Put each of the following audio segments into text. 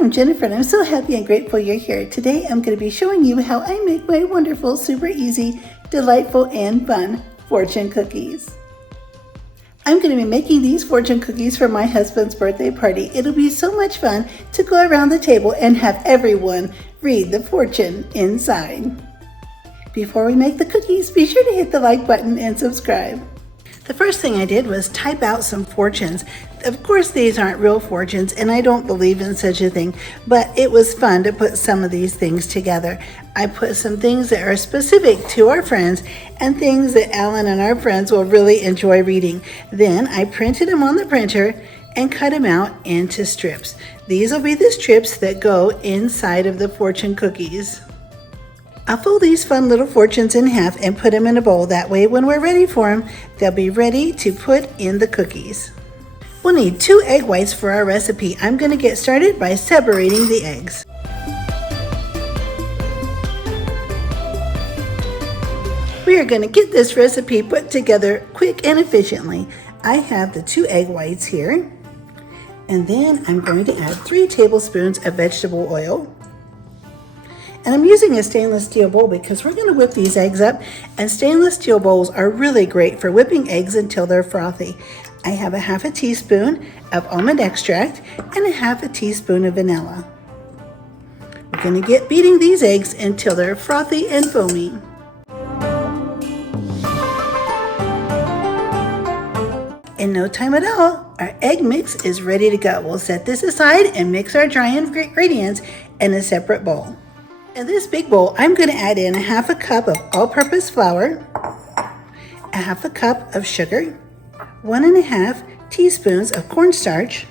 am Jennifer and I'm so happy and grateful you're here. Today I'm going to be showing you how I make my wonderful, super easy, delightful, and fun fortune cookies. I'm going to be making these fortune cookies for my husband's birthday party. It'll be so much fun to go around the table and have everyone read the fortune inside. Before we make the cookies, be sure to hit the like button and subscribe. The first thing I did was type out some fortunes. Of course, these aren't real fortunes, and I don't believe in such a thing, but it was fun to put some of these things together. I put some things that are specific to our friends and things that Alan and our friends will really enjoy reading. Then I printed them on the printer and cut them out into strips. These will be the strips that go inside of the fortune cookies. I'll fold these fun little fortunes in half and put them in a bowl. That way when we're ready for them, they'll be ready to put in the cookies. We'll need 2 egg whites for our recipe. I'm going to get started by separating the eggs. We are going to get this recipe put together quick and efficiently. I have the 2 egg whites here, and then I'm going to add 3 tablespoons of vegetable oil. And I'm using a stainless steel bowl because we're going to whip these eggs up, and stainless steel bowls are really great for whipping eggs until they're frothy. I have a half a teaspoon of almond extract and a half a teaspoon of vanilla. We're going to get beating these eggs until they're frothy and foamy. In no time at all, our egg mix is ready to go. We'll set this aside and mix our dry ingredients in a separate bowl. In this big bowl, I'm going to add in a half a cup of all-purpose flour, a half a cup of sugar, 1.5 teaspoons of cornstarch,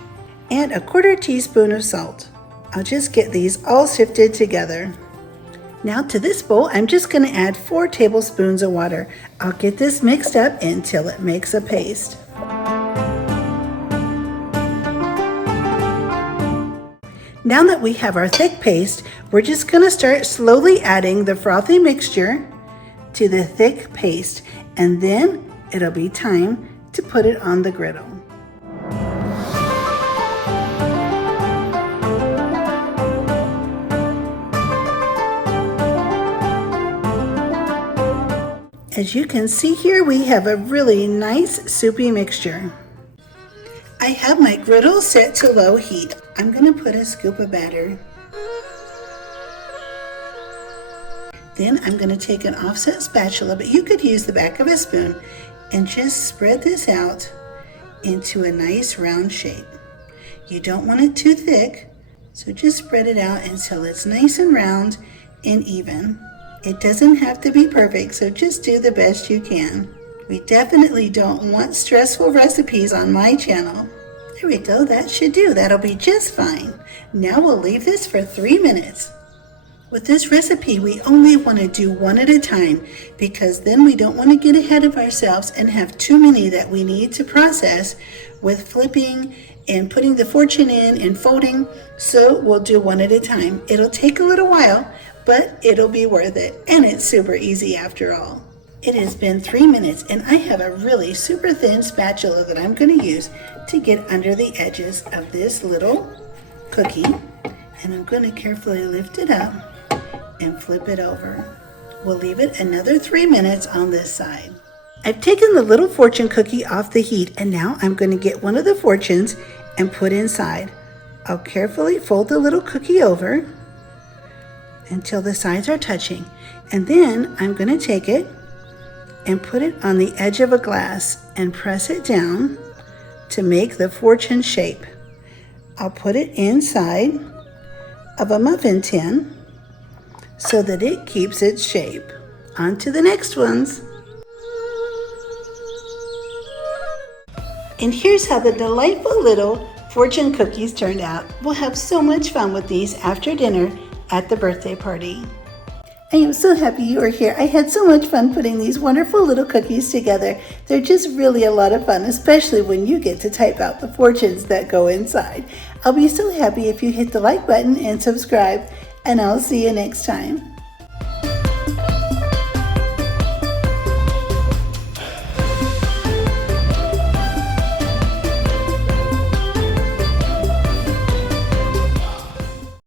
and a 1/4 teaspoon of salt. I'll just get these all sifted together. Now to this bowl, I'm just going to add 4 tablespoons of water. I'll get this mixed up until it makes a paste. Now that we have our thick paste, we're just going to start slowly adding the frothy mixture to the thick paste, and then it'll be time to put it on the griddle. As you can see here, we have a really nice soupy mixture. I have my griddle set to low heat. I'm going to put a scoop of batter. Then I'm going to take an offset spatula, but you could use the back of a spoon, and just spread this out into a nice round shape. You don't want it too thick, so just spread it out until it's nice and round and even. It doesn't have to be perfect, so just do the best you can. We definitely don't want stressful recipes on my channel. There we go, that should do. That'll be just fine. Now we'll leave this for 3 minutes. With this recipe, we only want to do one at a time because then we don't want to get ahead of ourselves and have too many that we need to process with flipping and putting the fortune in and folding. So we'll do one at a time. It'll take a little while, but it'll be worth it. And it's super easy after all. It has been 3 minutes and I have a really super thin spatula that I'm going to use to get under the edges of this little cookie. And I'm going to carefully lift it up and flip it over. We'll leave it another 3 minutes on this side. I've taken the little fortune cookie off the heat, and now I'm going to get one of the fortunes and put inside. I'll carefully fold the little cookie over until the sides are touching, and then I'm going to take it and put it on the edge of a glass and press it down to make the fortune shape. I'll put it inside of a muffin tin so that it keeps its shape. On to the next ones. And here's how the delightful little fortune cookies turned out. We'll have so much fun with these after dinner at the birthday party. I am so happy you are here. I had so much fun putting these wonderful little cookies together. They're just really a lot of fun, especially when you get to type out the fortunes that go inside. I'll be so happy if you hit the like button and subscribe, and I'll see you next time.